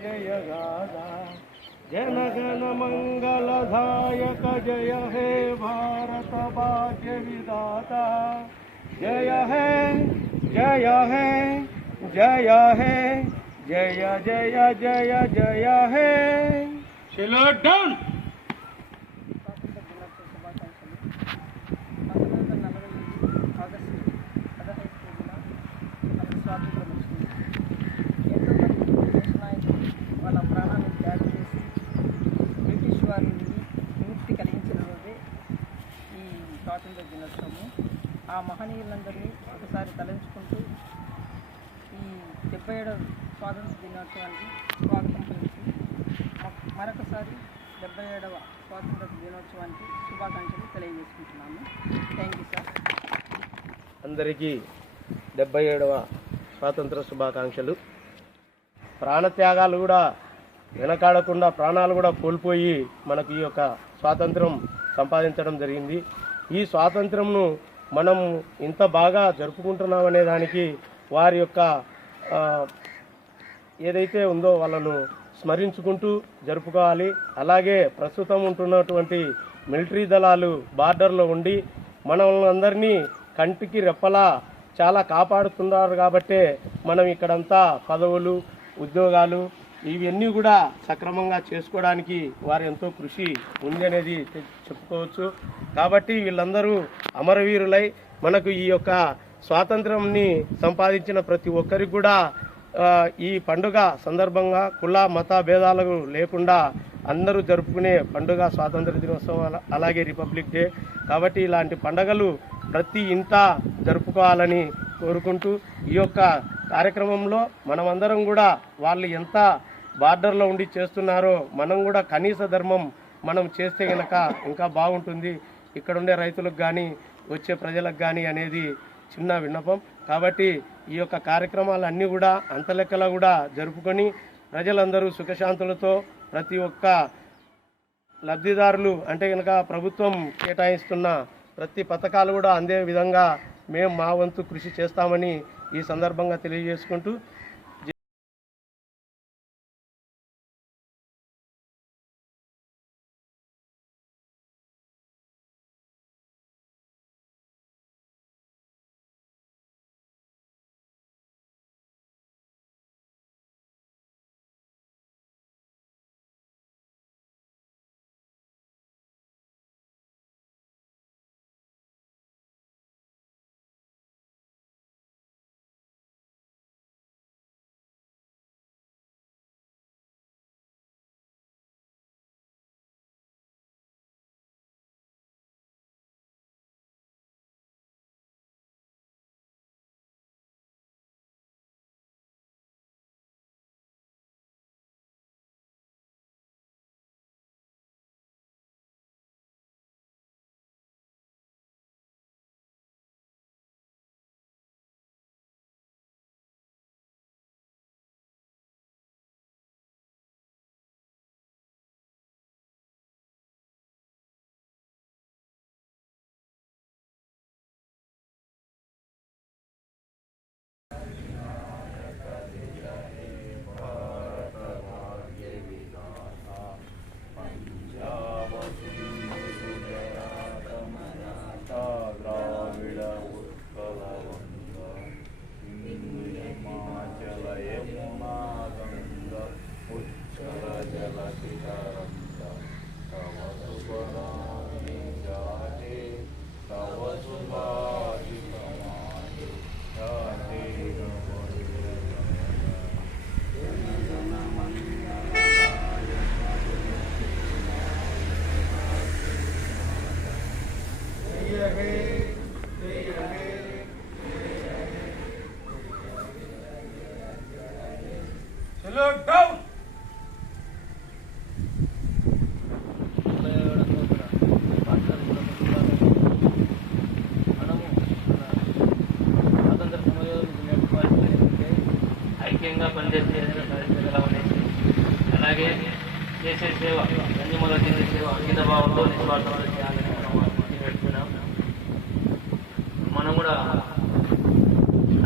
जय गादा जनगण मंगलदायक जय हे भारत भाग्य विधाता जय है जय है जय है जय जय जय जय है चलो डाउन। వాళ్ళ ప్రాణాలను త్యాగం చేసి బ్రిటిష్ వారి నుండి విముక్తి కలిగించిన రోజే ఈ స్వాతంత్ర దినోత్సవము. ఆ మహనీయులందరినీ ఒకసారి తలంచుకుంటూ ఈ 77వ స్వాతంత్ర దినోత్సవానికి స్వాగతం పలికి మరొకసారి 77వ స్వాతంత్ర దినోత్సవానికి శుభాకాంక్షలు తెలియజేసుకుంటున్నాము. Thank you sir. అందరికీ 77వ స్వాతంత్ర శుభాకాంక్షలు. ప్రాణత్యాగాలు కూడా వెనకాడకుండా ప్రాణాలు కూడా కోల్పోయి మనకు ఈ యొక్క స్వాతంత్రం సంపాదించడం జరిగింది. ఈ స్వాతంత్రంను మనం ఇంత బాగా జరుపుకుంటున్నామనే దానికి వారి యొక్క ఏదైతే ఉందో వాళ్ళను స్మరించుకుంటూ జరుపుకోవాలి. అలాగే ప్రస్తుతం ఉంటున్నటువంటి మిలిటరీ దళాలు బార్డర్లో ఉండి మనల్ని కంటికి రెప్పలా చాలా కాపాడుతున్నారు. కాబట్టే మనం ఇక్కడంతా పదవులు ఉద్యోగాలు ఇవన్నీ కూడా సక్రమంగా చేసుకోవడానికి వారు ఎంతో కృషి ఉంది అనేది చెప్పుకోవచ్చు. కాబట్టి వీళ్ళందరూ అమరవీరులై మనకు ఈ యొక్క స్వాతంత్రంని సంపాదించిన ప్రతి ఒక్కరికి కూడా ఈ పండుగ సందర్భంగా కుల మత భేదాలు లేకుండా అందరూ జరుపుకునే పండుగ స్వాతంత్ర దినోత్సవం, అలాగే రిపబ్లిక్ డే. కాబట్టి ఇలాంటి పండుగలు ప్రతి ఇంట జరుపుకోవాలని కోరుకుంటూ ఈ యొక్క కార్యక్రమంలో మనమందరం కూడా వాళ్ళు ఎంత బార్డర్లో ఉండి చేస్తున్నారో మనం కూడా కనీస ధర్మం మనం చేస్తే గనక ఇంకా బాగుంటుంది. ఇక్కడుండే రైతులకు కానీ వచ్చే ప్రజలకు కానీ అనేది చిన్న విన్నపం. కాబట్టి ఈ యొక్క కార్యక్రమాలన్నీ కూడా అంతలెక్కలా కూడా జరుపుకొని ప్రజలందరూ సుఖశాంతులతో ప్రతి ఒక్క లబ్ధిదారులు అంటే కనుక ప్రభుత్వం కేటాయిస్తున్న ప్రతి పథకాలు కూడా అందే విధంగా మేము మా వంతు కృషి చేస్తామని ఈ సందర్భంగా తెలియజేసుకుంటూ चलो डाउन ఐక్యంగా పనిచేసే అలాగే చేసే సేవ కన్యమల చేసే సేవ అంకిత భావంతో నిస్వార్థంతో చేయాలని మనం పెట్టుకున్నాం. మనం కూడా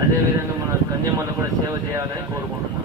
అదేవిధంగా మన కన్యమల కూడా సేవ చేయాలని కోరుకుంటున్నాం.